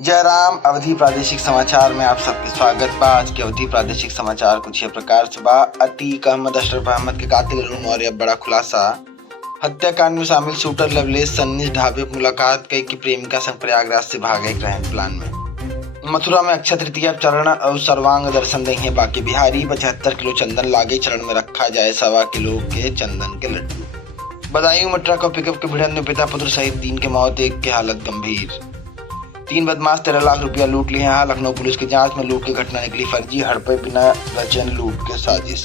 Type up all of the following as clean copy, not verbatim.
जयराम अवधि प्रादेशिक समाचार में आप सबके स्वागत बा। आज के अवधि प्रादेशिक समाचार कुछ प्रकार से बा। अतीक अहमद अशरफ अहमद के कातिल अरुण मौर्य अब बड़ा खुलासा। हत्याकांड में शामिल शूटर लवलेश सन्निज ढाबे पर मुलाकात कई की प्रेमिका संग प्रयागराज से भागे रहे प्लान में। मथुरा में अक्षय तृतीया चरण और सर्वांग दर्शन दही है बाकी बिहारी। 75 किलो चंदन लागे चरण में रखा जाए 1.25 किलो के चंदन के लड्डू। बदायूं में ट्रक और पिकअप के भिड़ंत में पिता पुत्र सहित 3 की मौत, 1 की हालत गंभीर। 3 बदमाश 13 लाख रुपया लूट लिए हैं। लखनऊ पुलिस की जांच में लूट की घटना निकली फर्जी। हड़पे बिना रचन लूट के साजिश।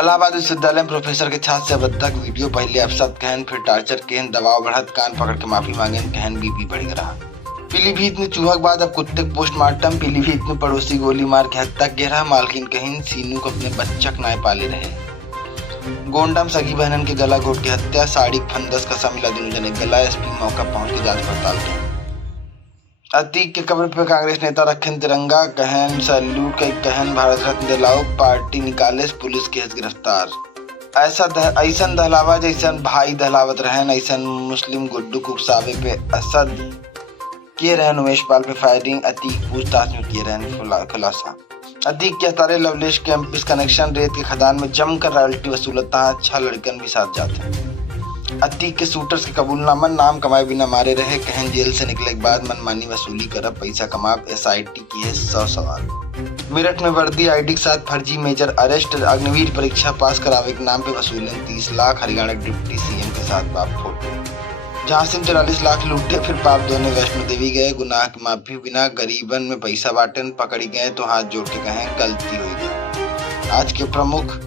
इलाहाबाद विश्वविद्यालय में प्रोफेसर के छात्र से अब तक वीडियो पहले अफसद कहन फिर टार्चर कहन दबाव बढ़त कान पकड़ के माफी मांगे कहन बीपी बढ़ रहा। पीलीभीत में चूहा के बाद अब कुत्ते पोस्टमार्टम। पीलीभीत में पड़ोसी गोली मार के हत्या गिरा। मालकिन कहीं सीनू को अपने बच्चक नाय पाले रहे। गोंडा में सगी बहनन के गला घोट की हत्या। साड़ी फंदस का सा मिला दोनों जने गला। एसपी मौका पहुंच के जांच पड़ताल की। अतीक के कब्र पर कांग्रेस नेता रखें तिरंगा कहन सैल्यूट कई कहन भारत रत्न दिलाओ। पार्टी निकाले पुलिस के गिरफ्तार। ऐसन दहलावा जैसन भाई दहलावत रहन ऐसन मुस्लिम गुड्डू कुकसावे पे असद किए रहन। उमेश पाल पे फायरिंग। अतीक पूछताछ में किए रहन खुलासा। अतीक के हतारे लवलेश कैंपस कनेक्शन। रेत के खदान में जमकर रॉयल्टी वसूलता। 6 लड़कन भी साथ जाते हैं। अतीक के शूटर्स के कबूलनामा। नाम कमाए बिना मारे रहे कहन जेल से निकले के बाद मनमानी वसूली करब पैसा कमाब। SIT की है 100 सवाल। मेरठ में वर्दी आईडी के साथ फर्जी मेजर अरेस्ट। अग्निवीर परीक्षा पास करावे के नाम पे वसूलें 30 लाख। हरियाणा के डिप्टी CM के साथ बाप फोटो। झांसी में 44 लाख लूटे फिर पाप धोने वैष्णो देवी गए। गुनाह की माफी बिना गरीबन में पैसा बांटन। पकड़ी गए तो हाथ जोड़ के कहें गलती हुई। आज के प्रमुख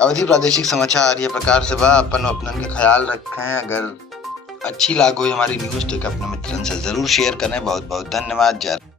अवधि प्रादेशिक समाचार ये प्रकार से बा। अपन के ख्याल रखें। अगर अच्छी लागो हमारी न्यूज़ तो अपने मित्रन से जरूर शेयर करें। बहुत बहुत धन्यवाद। जय